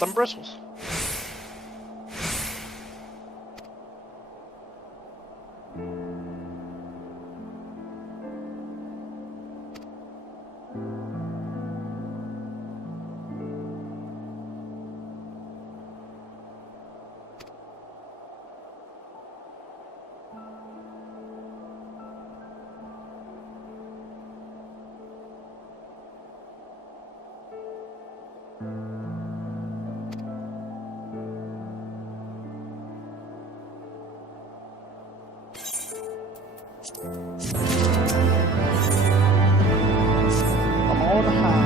them bristles. I'm on high.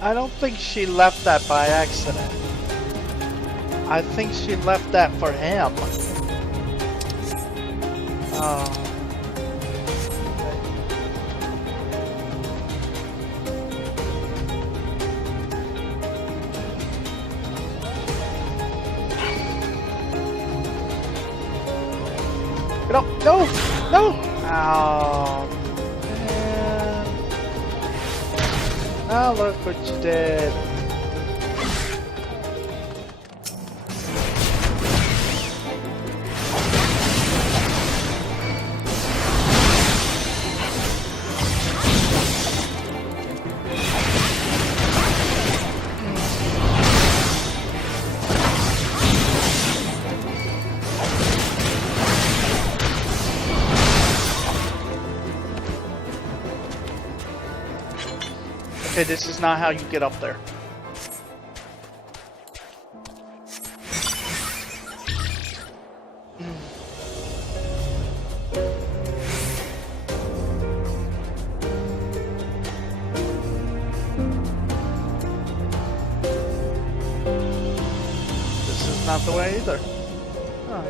I don't think she left that by accident. I think she left that for him. Oh. No! No! No! Oh. Now look what you did. Okay, this is not how you get up there. This is not the way either. Huh.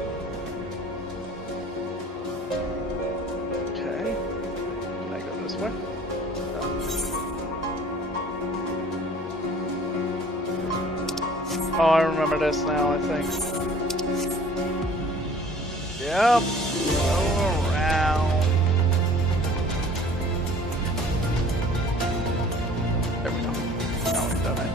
Okay. Can I go this way? Oh, I remember this now, I think. Yep. Go around. There we go. Now we've done it.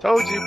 Told you.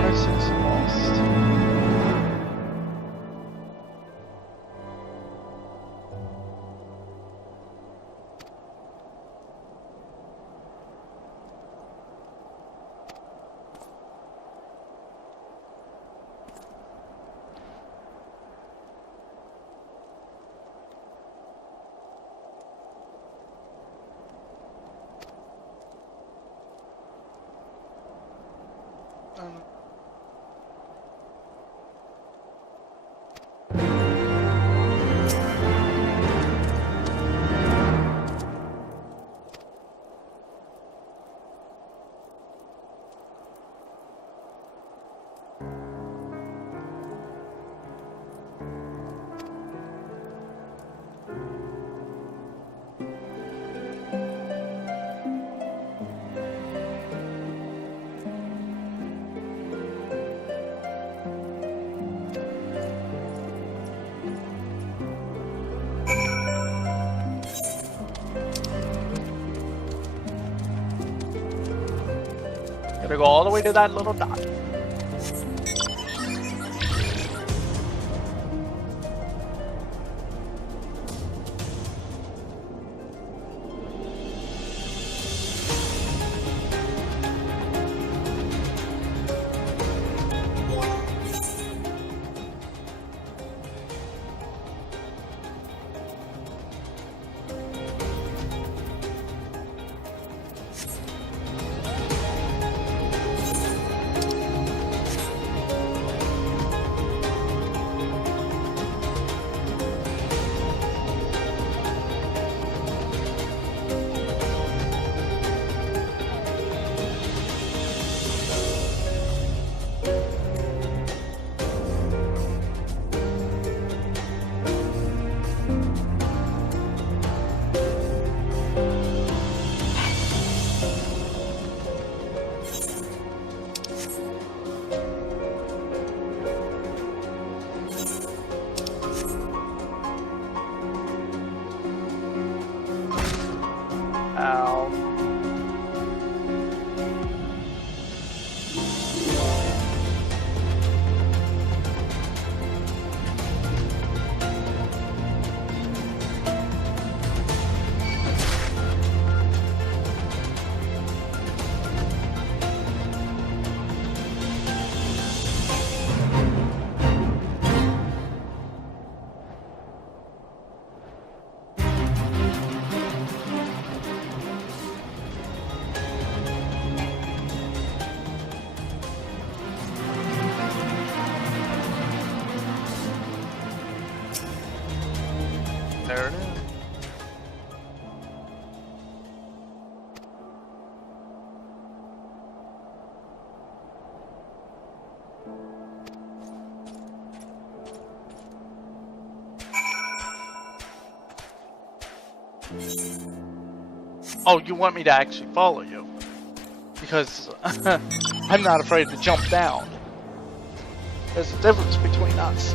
reconnaissance lost. Gotta go all the way to that little dot. There it is. Oh, you want me to actually follow you? Because I'm not afraid to jump down. There's a difference between us.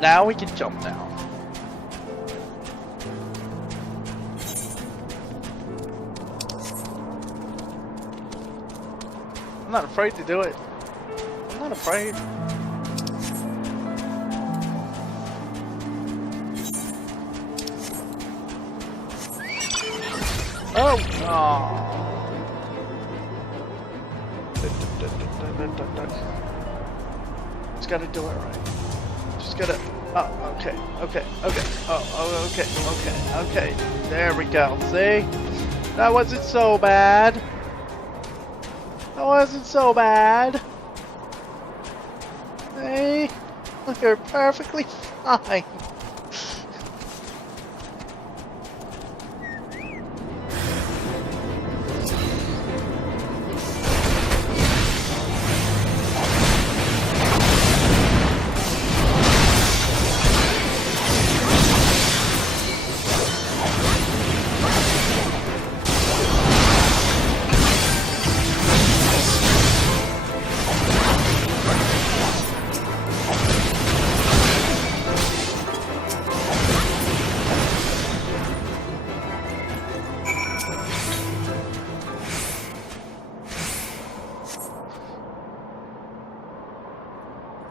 Now we can jump down. I'm not afraid to do it. I'm not afraid. Oh! Just gotta do it right. Just gotta... Oh, okay. Oh, okay. There we go. See? That wasn't so bad. See? Look, you're perfectly fine.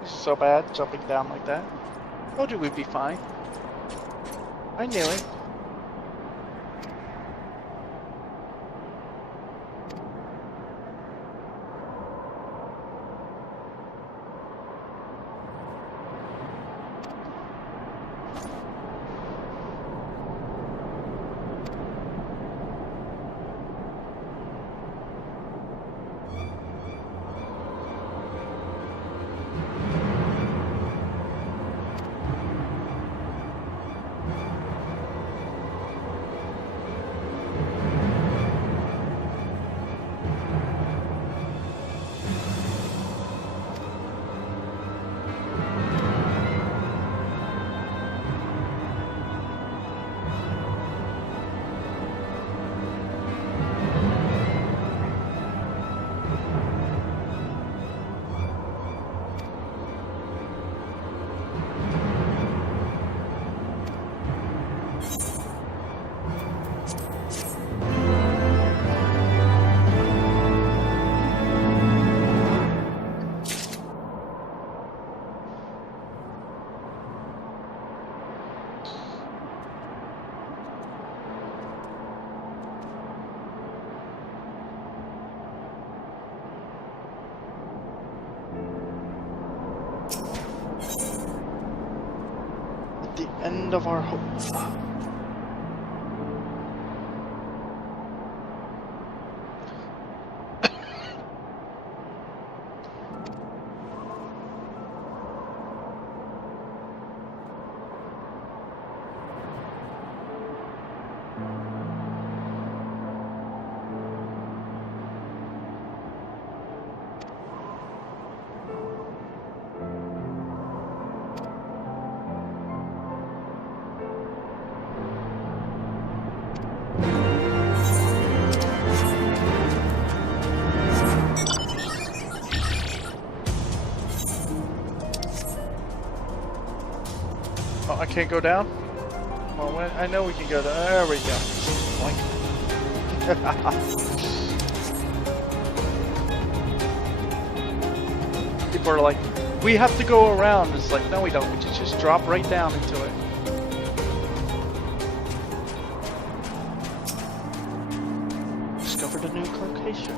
So bad jumping down like that. Told you we'd be fine. I knew it. The end of our hope. Oh, I can't go down? Well, I know we can go down. There we go. Boink. People are like, we have to go around. It's like, no we don't. We just drop right down into it. Discovered a new location.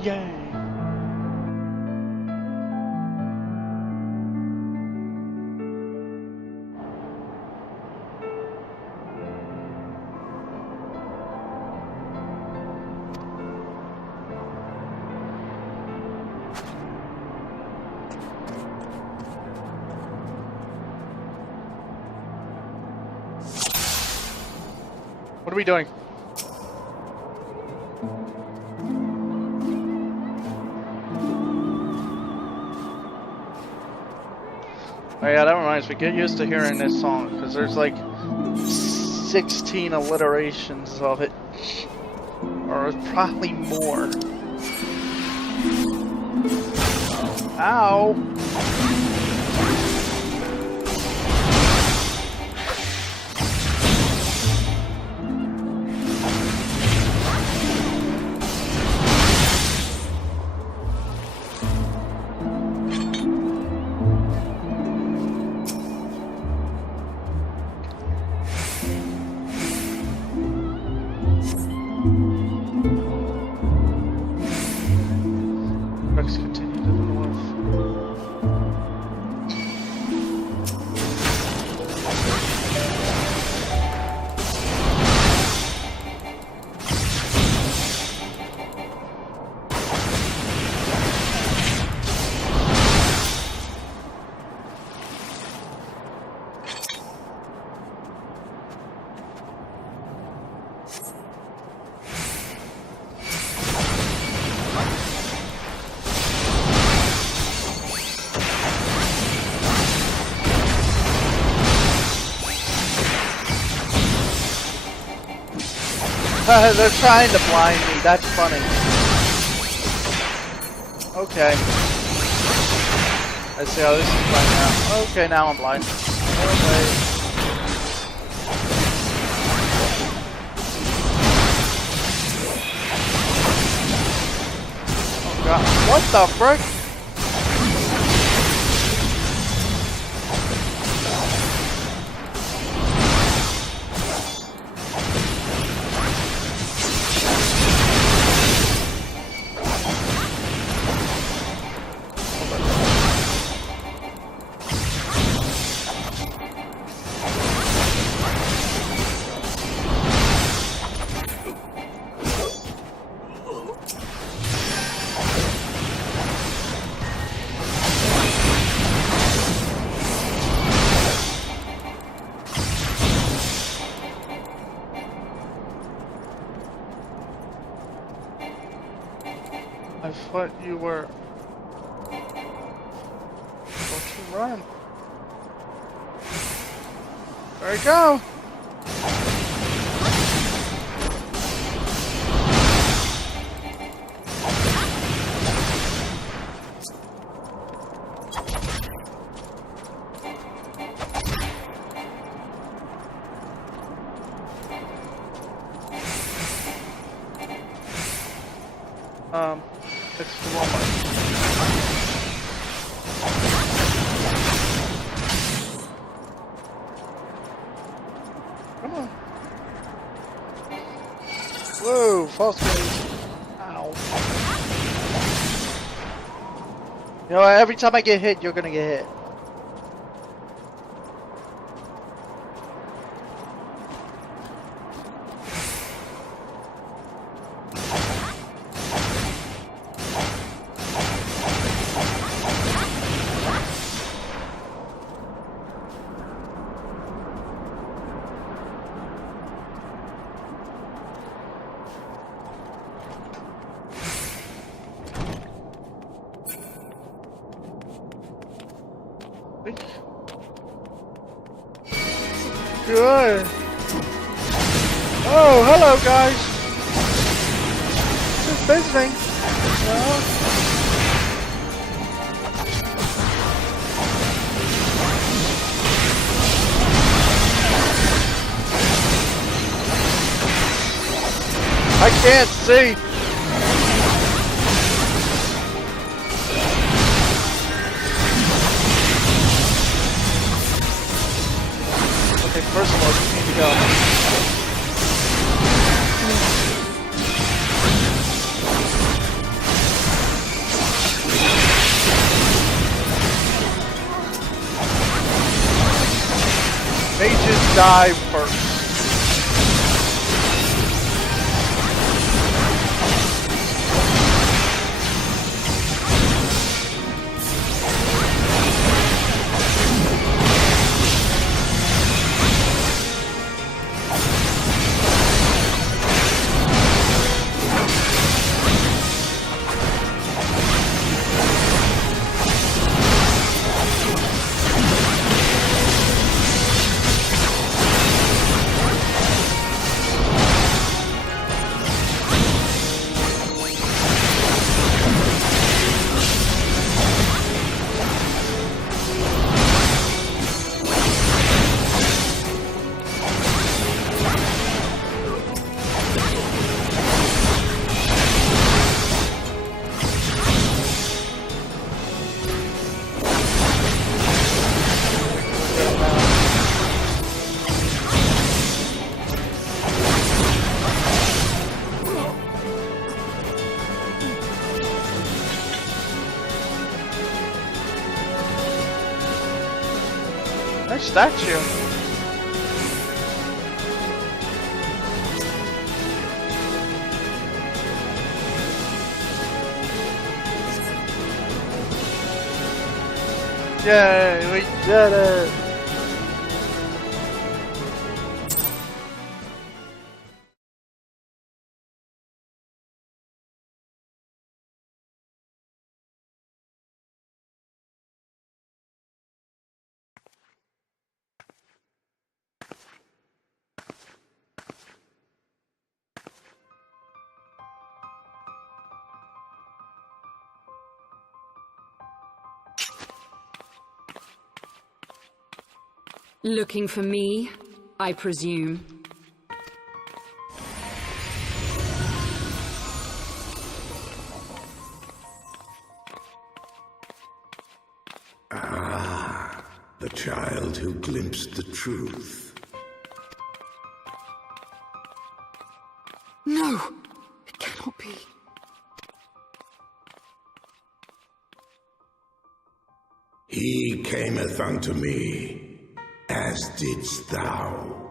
Yay. What are we doing? Oh yeah, that reminds me. Get used to hearing this song, because there's like 16 alliterations of it. Or probably more. Ow! Continue to the north. They're trying to blind me. That's funny. Okay. I see how this is playing out. Okay, now I'm blind. Okay. Oh god. What the frick? I thought you were... Don't you run. There you go! It's the wrong one. Come on. Whoa, false waves. Ow. You know, every time I get hit, you're gonna get hit. Good. Oh, hello guys. Just visiting. I can't see. First of all, you need to go. Mages die first. Nice statue. Yay, we did it! Looking for me, I presume. Ah, the child who glimpsed the truth. No! It cannot be. He cameth unto me, as didst thou.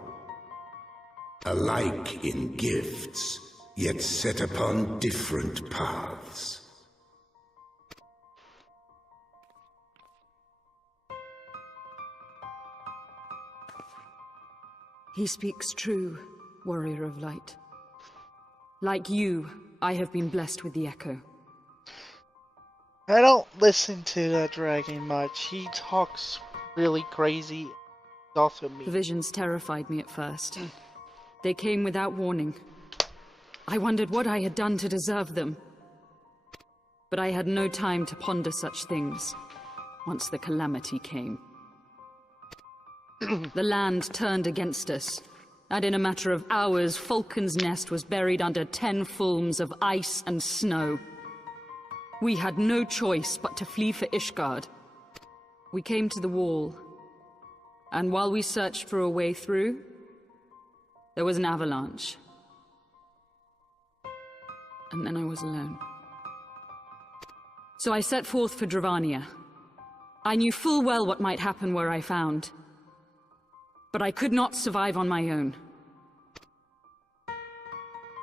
Alike in gifts, yet set upon different paths. He speaks true, warrior of light. Like you, I have been blessed with the echo. I don't listen to that dragon much. He talks really crazy. He's also me. The visions terrified me at first. They came without warning. I wondered what I had done to deserve them. But I had no time to ponder such things once the calamity came. The land turned against us, and in a matter of hours, Falcon's Nest was buried under 10 fulms of ice and snow. We had no choice but to flee for Ishgard. We came to the wall, and while we searched for a way through, there was an avalanche. And then I was alone. So I set forth for Dravania. I knew full well what might happen where I found. But I could not survive on my own.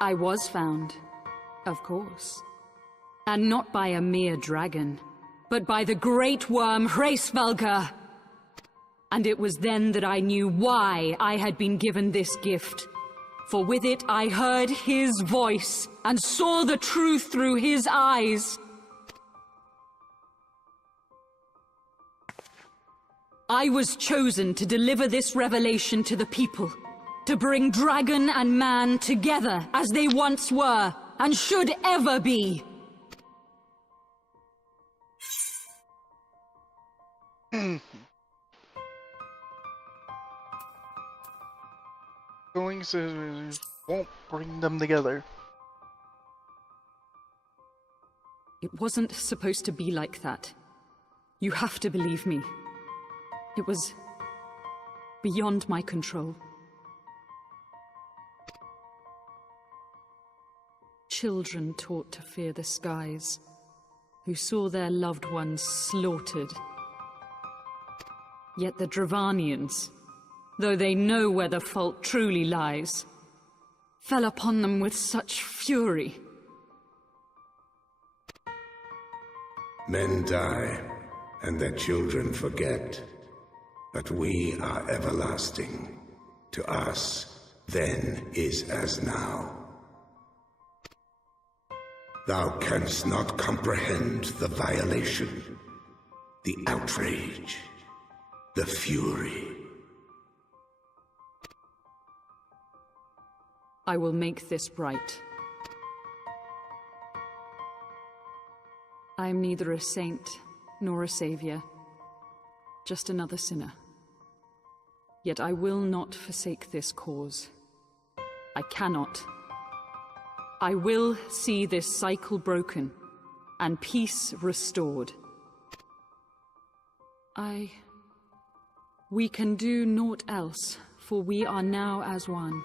I was found, of course. And not by a mere dragon, but by the great worm Hraesvelgr. And it was then that I knew why I had been given this gift. For with it I heard his voice, and saw the truth through his eyes. I was chosen to deliver this revelation to the people, to bring dragon and man together as they once were, and should ever be. Feelings won't bring them together. It wasn't supposed to be like that. You have to believe me. It was beyond my control. Children taught to fear the skies, who saw their loved ones slaughtered. Yet the Dravanians, though they know where the fault truly lies, fell upon them with such fury. Men die, and their children forget. But we are everlasting. To us, then is as now. Thou canst not comprehend the violation, the outrage, the fury. I will make this right. I am neither a saint nor a savior, just another sinner. Yet I will not forsake this cause. I cannot. I will see this cycle broken and peace restored. We can do naught else, for we are now as one.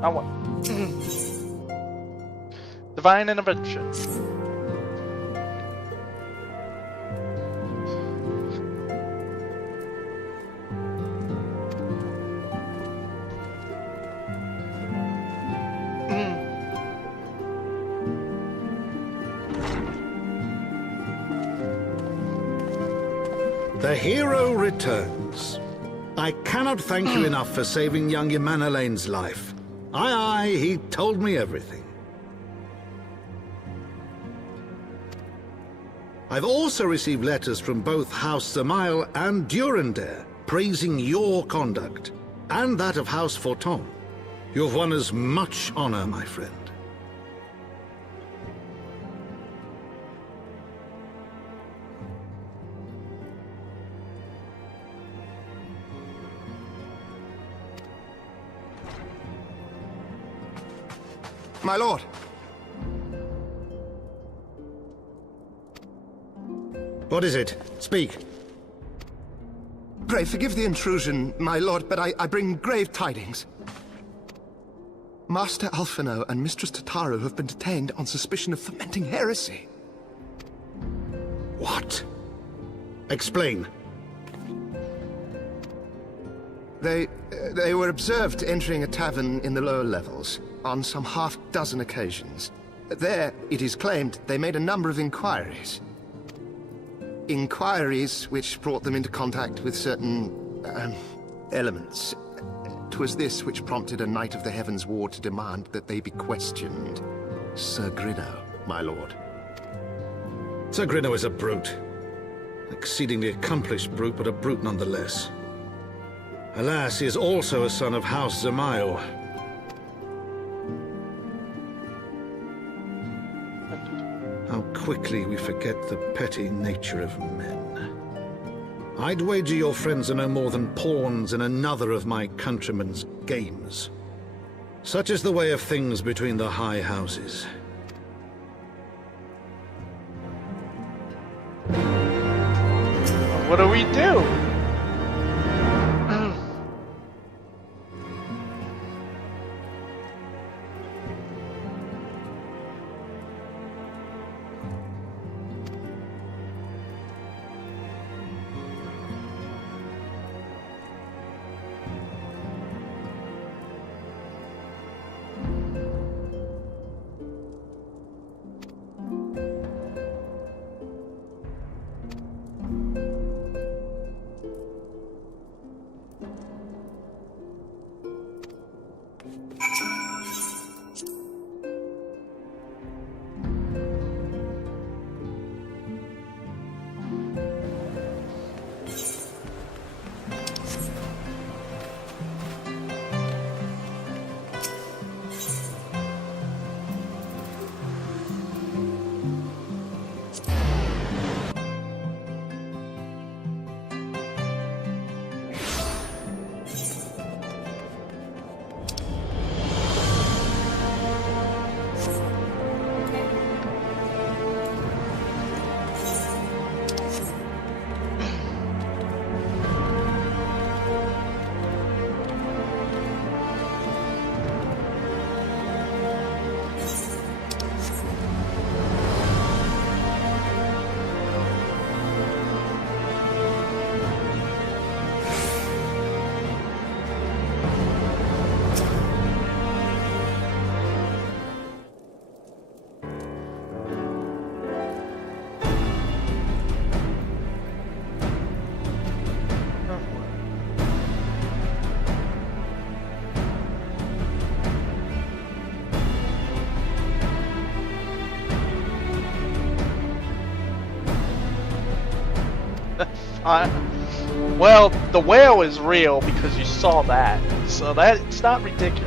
I want divine intervention. The hero returns. I cannot thank you enough for saving young Imanolane's life. Aye, he told me everything. I've also received letters from both House Zamail and Durandare praising your conduct, and that of House Forton. You've won us much honor, my friend. My lord! What is it? Speak. Pray forgive the intrusion, my lord, but I bring grave tidings. Master Alphino and Mistress Tataru have been detained on suspicion of fomenting heresy. What? Explain. They were observed entering a tavern in the lower levels on some half-dozen occasions. There, it is claimed, they made a number of inquiries. Inquiries which brought them into contact with certain elements. 'Twas this which prompted a Knight of the Heavens Ward to demand that they be questioned. Sir Grinno, my lord. Sir Grinno is a brute. Exceedingly accomplished brute, but a brute nonetheless. Alas, he is also a son of House Zamail. How quickly we forget the petty nature of men. I'd wager your friends are no more than pawns in another of my countrymen's games. Such is the way of things between the high houses. What do we do? Well, the whale is real because you saw that, so that it's not ridiculous.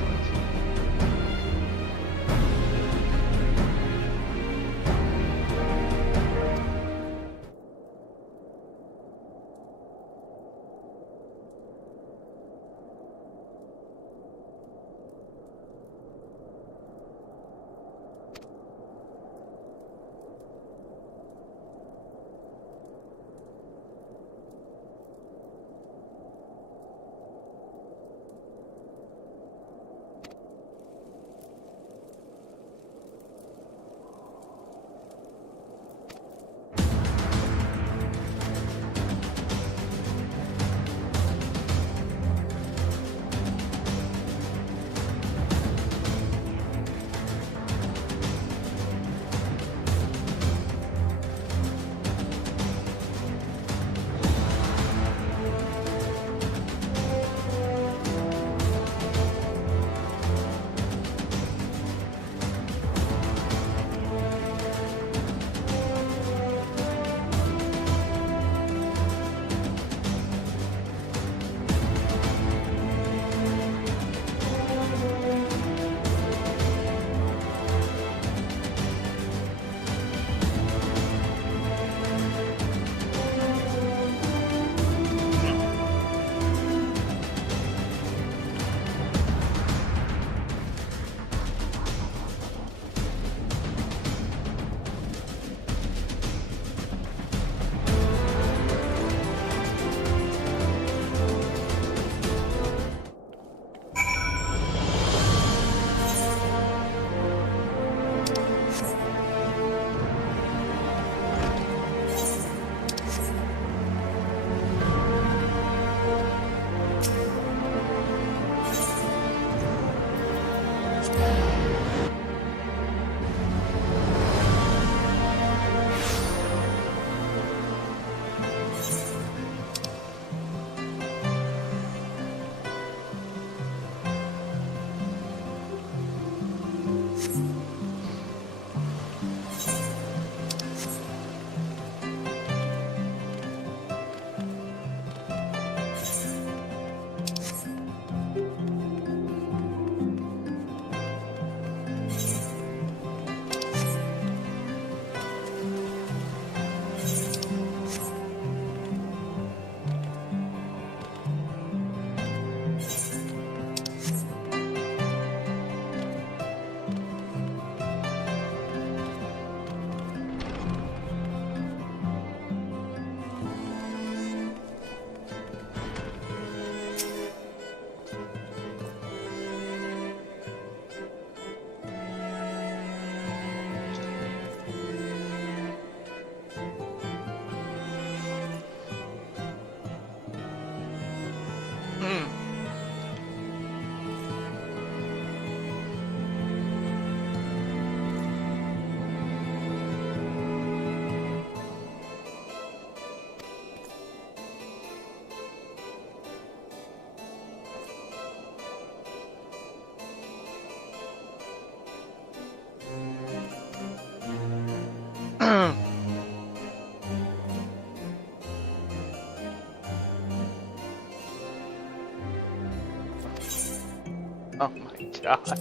Oh my god.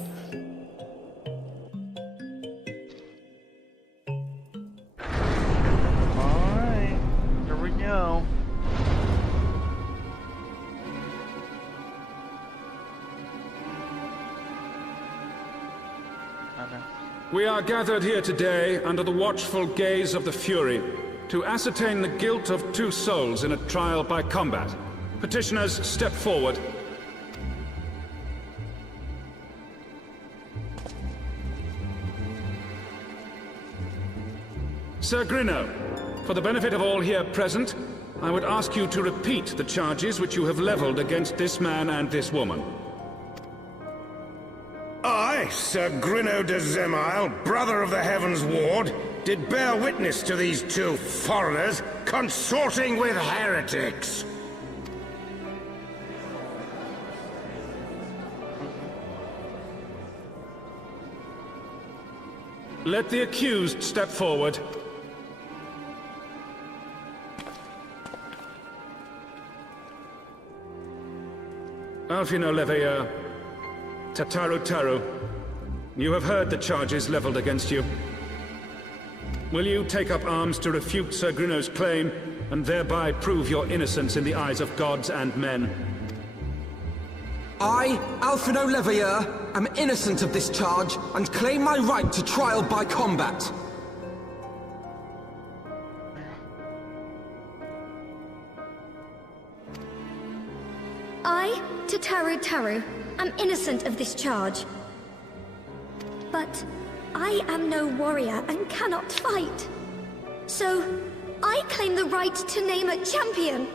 Alright, here we go. We are gathered here today under the watchful gaze of the Fury to ascertain the guilt of 2 souls in a trial by combat. Petitioners, step forward. Sir Grinno, for the benefit of all here present, I would ask you to repeat the charges which you have leveled against this man and this woman. I, Sir Grinno de Zemile, brother of the Heavens Ward, did bear witness to these 2 foreigners consorting with heretics. Let the accused step forward. Alfino Leveilleur, Tataru Taru, you have heard the charges leveled against you. Will you take up arms to refute Sir Grinno's claim, and thereby prove your innocence in the eyes of gods and men? I, Alfino Leveilleur, am innocent of this charge, and claim my right to trial by combat. I, Tataru Taru, am innocent of this charge. But I am no warrior and cannot fight. So, I claim the right to name a champion.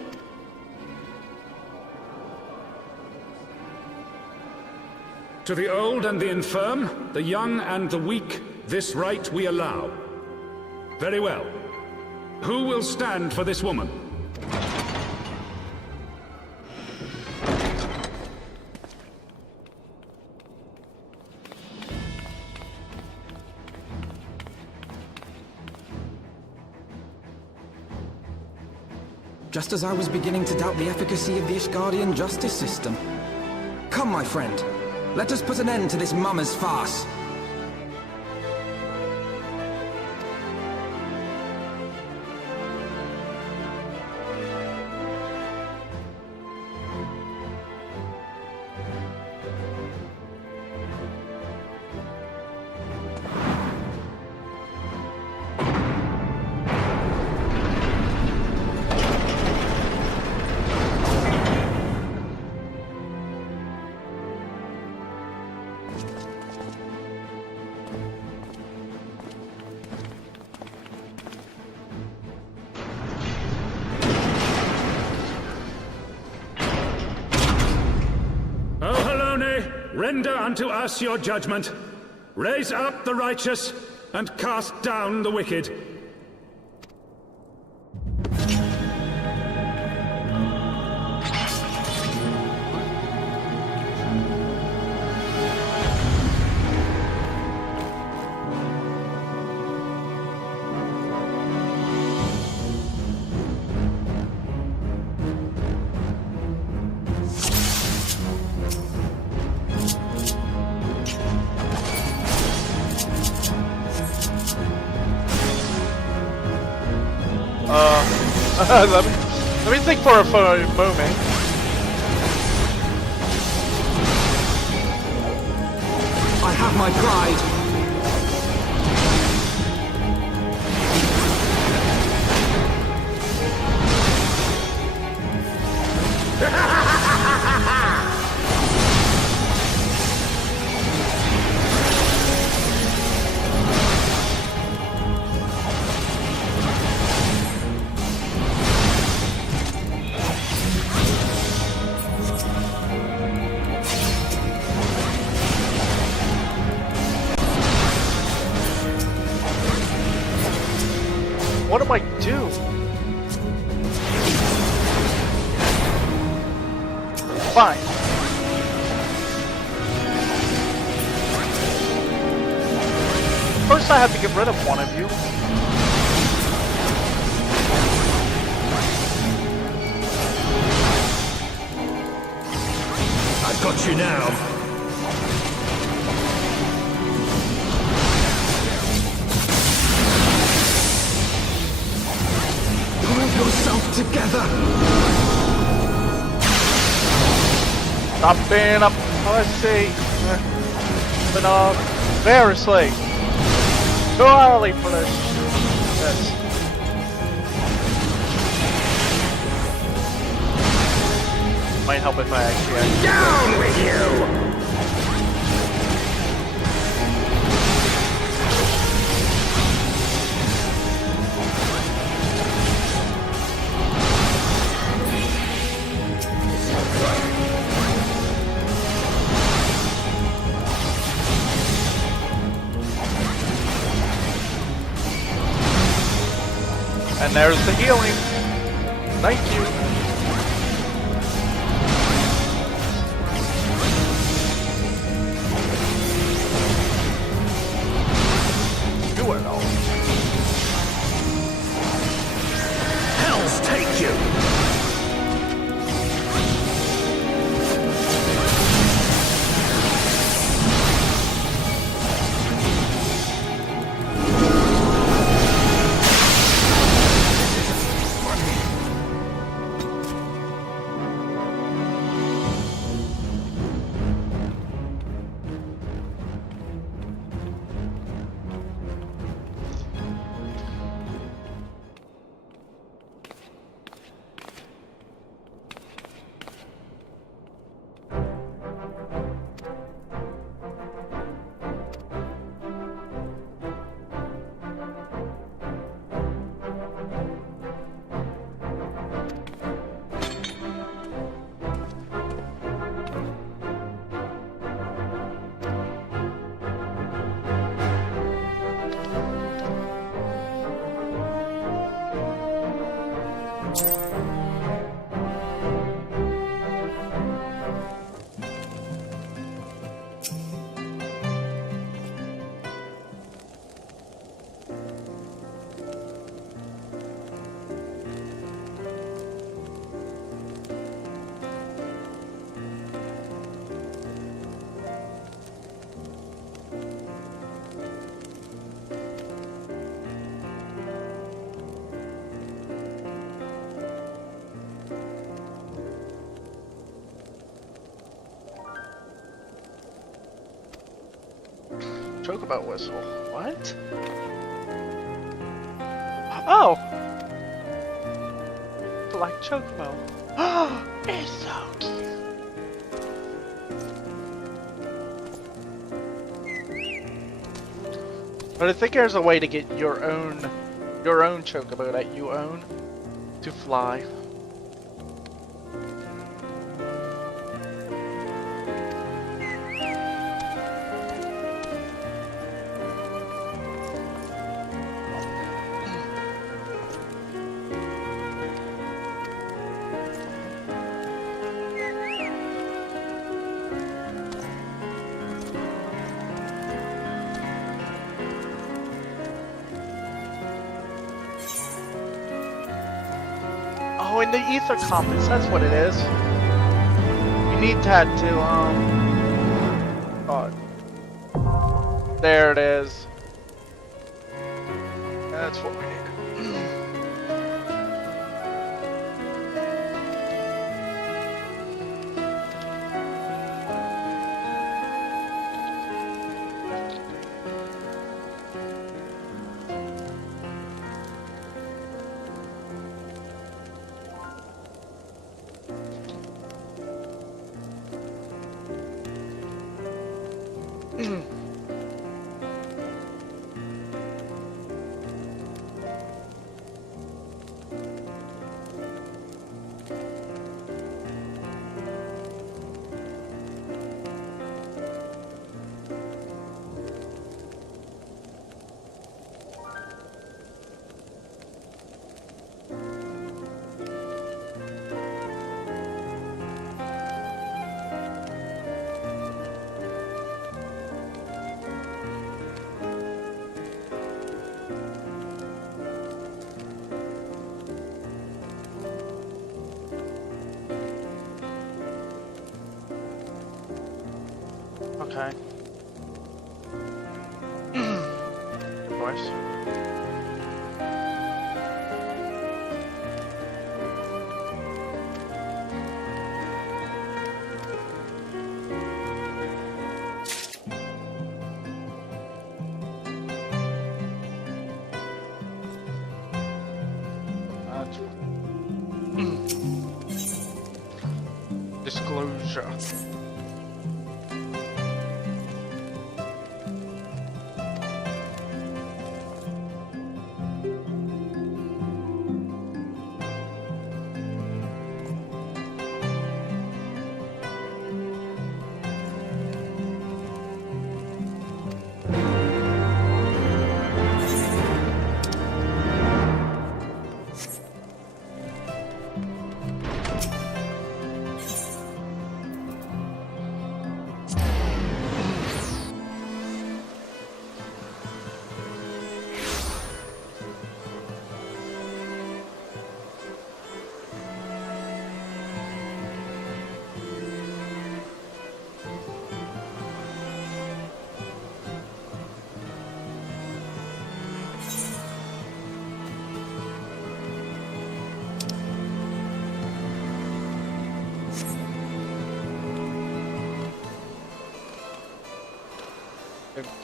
To the old and the infirm, the young and the weak, this right we allow. Very well. Who will stand for this woman? Just as I was beginning to doubt the efficacy of the Ishgardian justice system. Come, my friend. Let us put an end to this mummer's farce. Render unto us your judgment. Raise up the righteous, and cast down the wicked. let me think for a moment. I have my pride. What do I do? Fine. First I have to get rid of one of you. I've got you now. Yourself together. Stop being a pussy. But variously. Too early for this. Yes. Might help if I actually Down with you! And there's the healing. Thank you. Do it all. Hells take you! Chocobo whistle. What? Oh! Black Chocobo. Oh, it's so cute. But I think there's a way to get your own Chocobo that you own to fly. Oh, in the ether compass, that's what it is. You need that to, oh, there it is. That's what we need. Okay. Of course. Disclosure.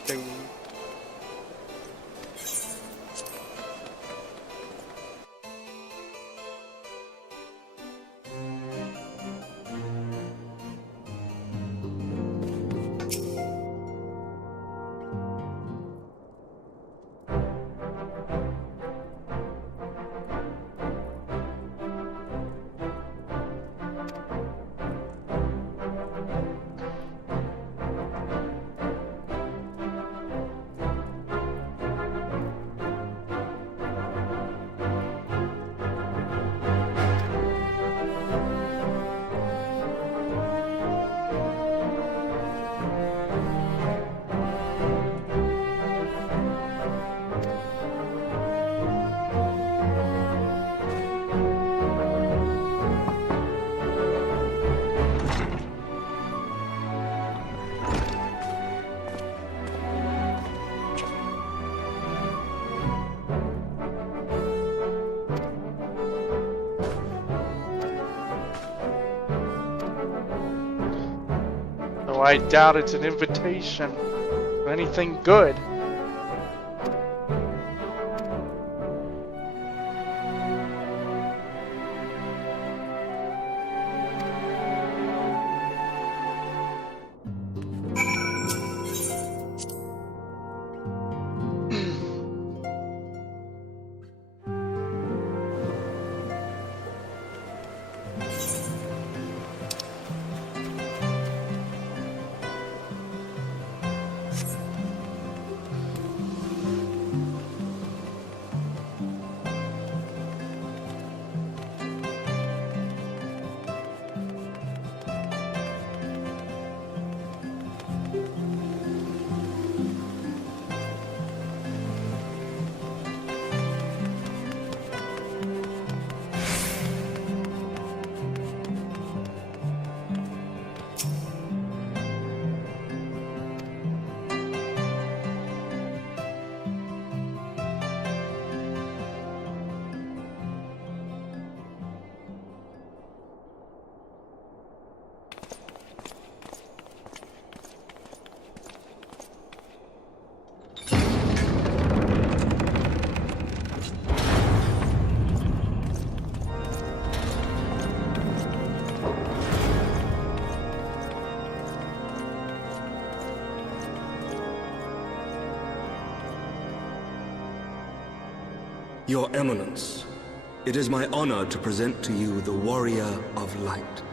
Ding. I doubt it's an invitation or anything good. Your Eminence, it is my honor to present to you the Warrior of Light.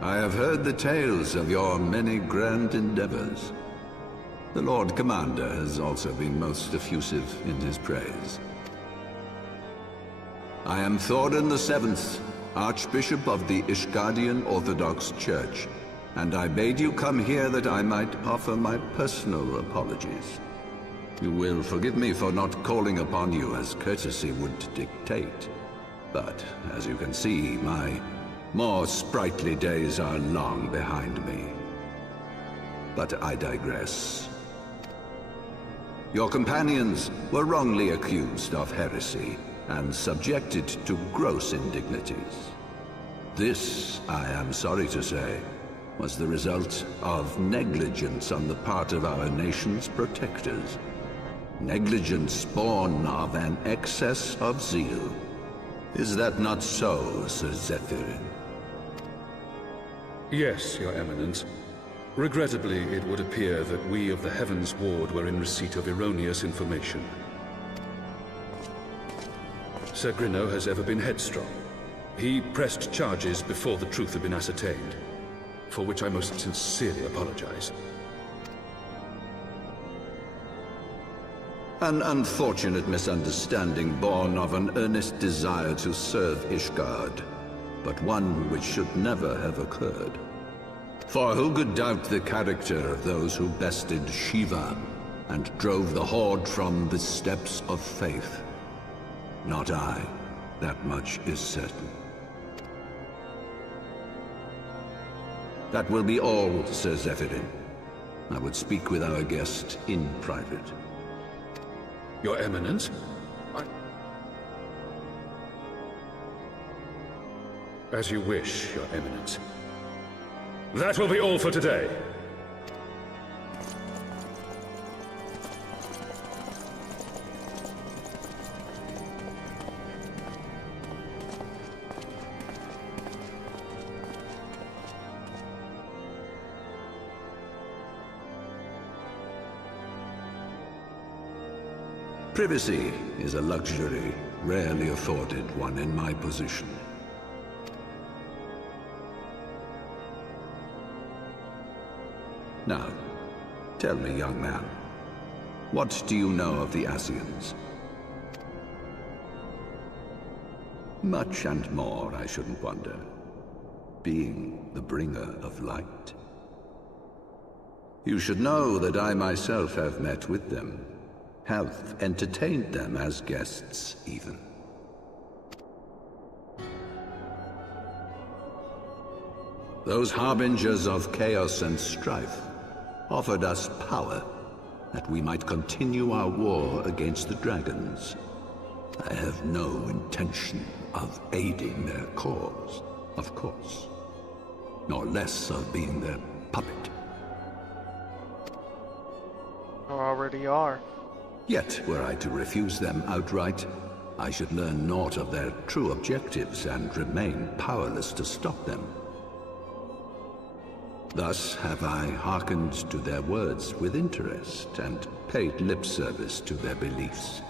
I have heard the tales of your many grand endeavors. The Lord Commander has also been most effusive in his praise. I am Thorin VII, Archbishop of the Ishgardian Orthodox Church, and I bade you come here that I might offer my personal apologies. You will forgive me for not calling upon you as courtesy would dictate, but as you can see, my more sprightly days are long behind me. But I digress. Your companions were wrongly accused of heresy and subjected to gross indignities. This, I am sorry to say, was the result of negligence on the part of our nation's protectors. Negligence born of an excess of zeal. Is that not so, Sir Zephyrin? Yes, Your Eminence. Regrettably, it would appear that we of the Heavens Ward were in receipt of erroneous information. Sir Grinno has ever been headstrong. He pressed charges before the truth had been ascertained, for which I most sincerely apologize. An unfortunate misunderstanding born of an earnest desire to serve Ishgard, but one which should never have occurred. For who could doubt the character of those who bested Shiva and drove the Horde from the steps of faith? Not I. That much is certain. That will be all, Sir Zephyrin. I would speak with our guest in private. Your Eminence? As you wish, Your Eminence. That will be all for today. Privacy is a luxury rarely afforded one in my position. Now, tell me, young man, what do you know of the Asians? Much and more, I shouldn't wonder, being the bringer of light. You should know that I myself have met with them, have entertained them as guests, even. Those harbingers of chaos and strife offered us power that we might continue our war against the dragons. I have no intention of aiding their cause, of course, nor less of being their puppet. You already are. Yet, were I to refuse them outright, I should learn naught of their true objectives and remain powerless to stop them. Thus have I hearkened to their words with interest and paid lip service to their beliefs,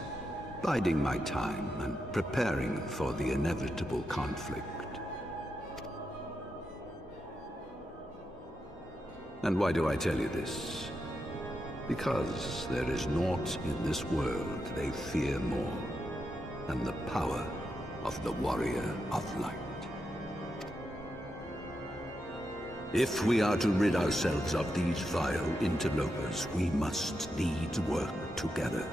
biding my time and preparing for the inevitable conflict. And why do I tell you this? Because there is naught in this world they fear more than the power of the Warrior of Light. If we are to rid ourselves of these vile interlopers, we must needs work together.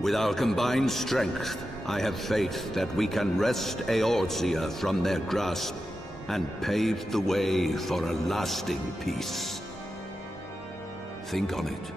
With our combined strength, I have faith that we can wrest Eorzea from their grasp and pave the way for a lasting peace. Think on it.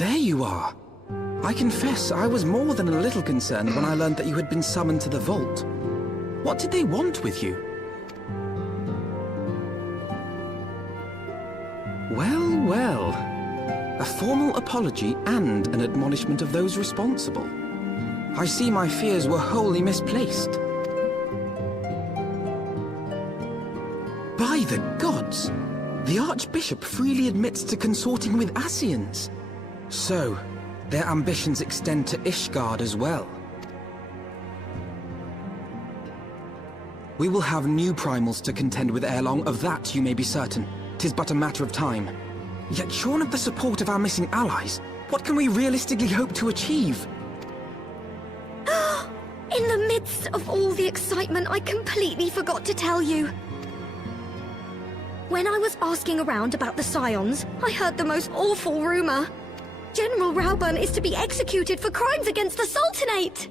There you are. I confess, I was more than a little concerned when I learned that you had been summoned to the vault. What did they want with you? Well, well. A formal apology and an admonishment of those responsible. I see my fears were wholly misplaced. By the gods! The Archbishop freely admits to consorting with Ascians. So, their ambitions extend to Ishgard as well. We will have new primals to contend with ere long, of that you may be certain. 'Tis but a matter of time. Yet shorn of the support of our missing allies, what can we realistically hope to achieve? In the midst of all the excitement, I completely forgot to tell you. When I was asking around about the Scions, I heard the most awful rumor. General Rauburn is to be executed for crimes against the Sultanate!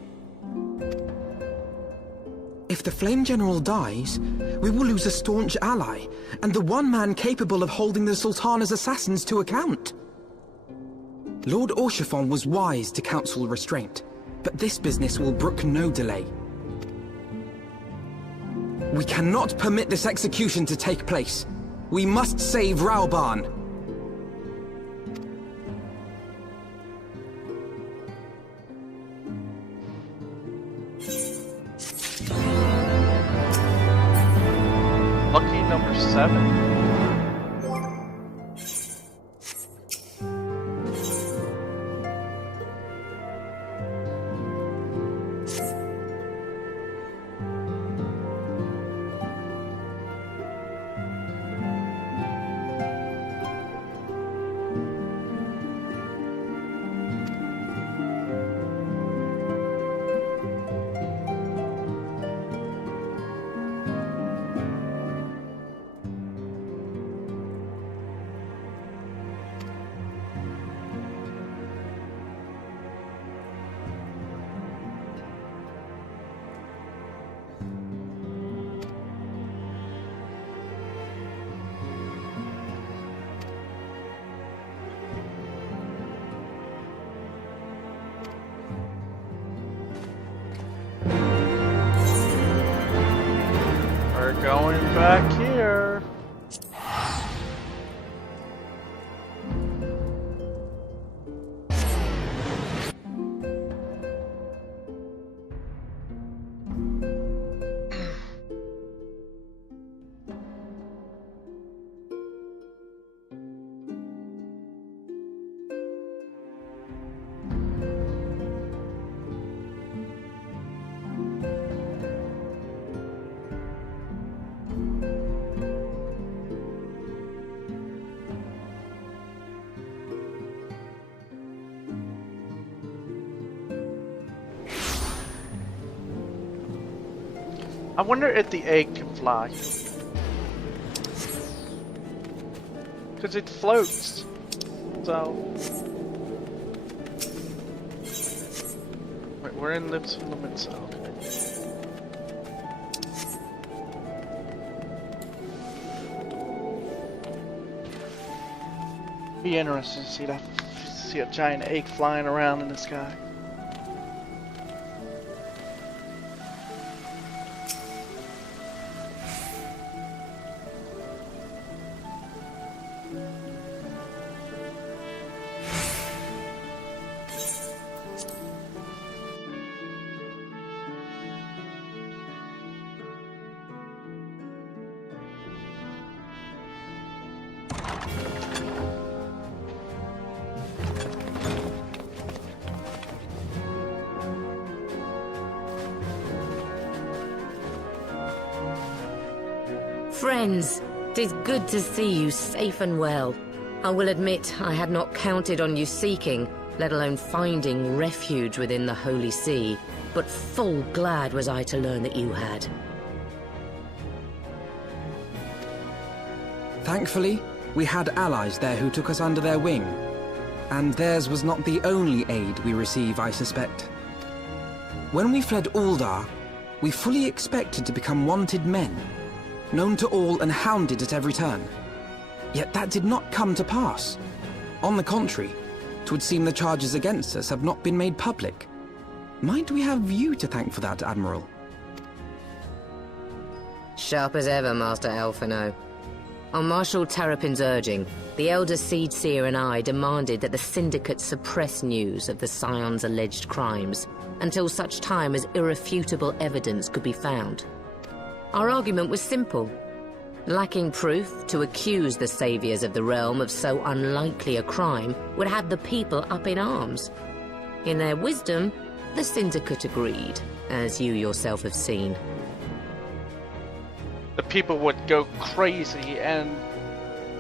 If the Flame General dies, we will lose a staunch ally, and the one man capable of holding the Sultana's assassins to account. Lord Orchiphon was wise to counsel restraint, but this business will brook no delay. We cannot permit this execution to take place. We must save Rauburn. Lucky number 7. Going back here. I wonder if the egg can fly. Because it floats. So... Wait, we're in Lips of Limits, okay. Be interesting to see a giant egg flying around in the sky. Friends, 'tis good to see you safe and well. I will admit I had not counted on you seeking, let alone finding refuge within the Holy See, but full glad was I to learn that you had. Thankfully, we had allies there who took us under their wing. And theirs was not the only aid we receive, I suspect. When we fled Uldar, we fully expected to become wanted men, known to all and hounded at every turn. Yet that did not come to pass. On the contrary, 'Twould seem the charges against us have not been made public. Might we have you to thank for that, Admiral? Sharp as ever, Master Alphino. On Marshal Terrapin's urging, the Elder Seed Seer and I demanded that the Syndicate suppress news of the Scion's alleged crimes until such time as irrefutable evidence could be found. Our argument was simple. Lacking proof, to accuse the Saviors of the Realm of so unlikely a crime would have the people up in arms. In their wisdom, the Syndicate agreed, as you yourself have seen. The people would go crazy and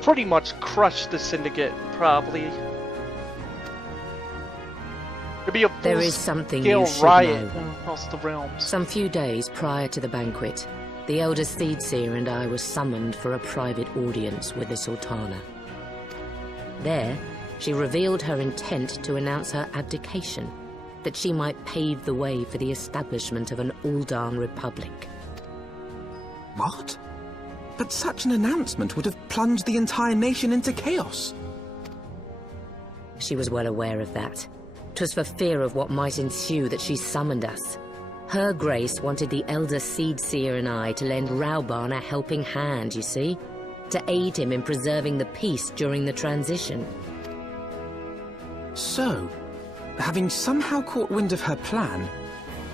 pretty much crush the Syndicate, probably. There'd be a There is something you should riot know. across the realms. Some few days prior to the banquet, the Elder Seed Seer and I were summoned for a private audience with the Sultana. There, she revealed her intent to announce her abdication, that she might pave the way for the establishment of an Uldan Republic. What? But such an announcement would have plunged the entire nation into chaos. She was well aware of that. 'Twas for fear of what might ensue that she summoned us. Her Grace wanted the Elder Seed Seer and I to lend Rauban a helping hand, you see? To aid him in preserving the peace during the transition. So, having somehow caught wind of her plan,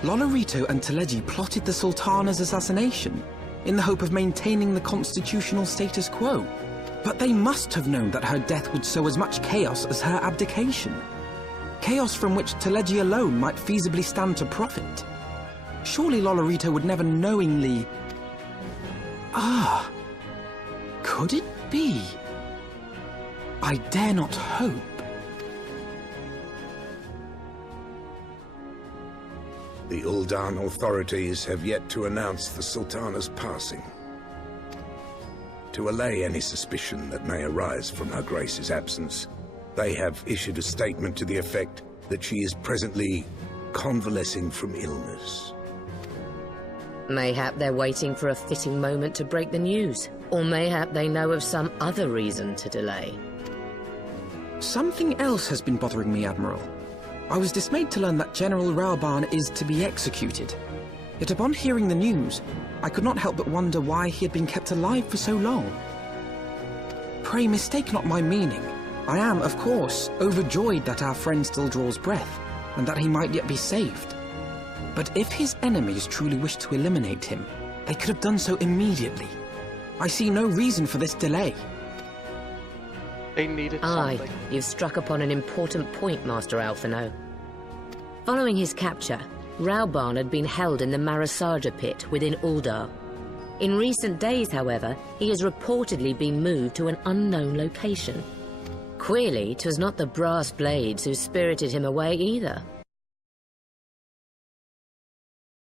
Lolarito and Teleji plotted the Sultana's assassination in the hope of maintaining the constitutional status quo. But they must have known that her death would sow as much chaos as her abdication. Chaos from which Teleji alone might feasibly stand to profit. Surely Lolarito would never knowingly... Ah, could it be? I dare not hope. The Uldan authorities have yet to announce the Sultana's passing. To allay any suspicion that may arise from Her Grace's absence, they have issued a statement to the effect that she is presently convalescing from illness. Mayhap they're waiting for a fitting moment to break the news. Or mayhap they know of some other reason to delay. Something else has been bothering me, Admiral. I was dismayed to learn that General Rauban is to be executed. Yet upon hearing the news, I could not help but wonder why he had been kept alive for so long. Pray mistake not my meaning. I am, of course, overjoyed that our friend still draws breath, and that he might yet be saved. But if his enemies truly wished to eliminate him, they could have done so immediately. I see no reason for this delay. They needed Aye, something. you've struck upon an important point, Master Alphino. Following his capture, Rauban had been held in the Marasaja pit within Uldar. In recent days, however, he has reportedly been moved to an unknown location. Queerly, 'twas not the brass blades who spirited him away either.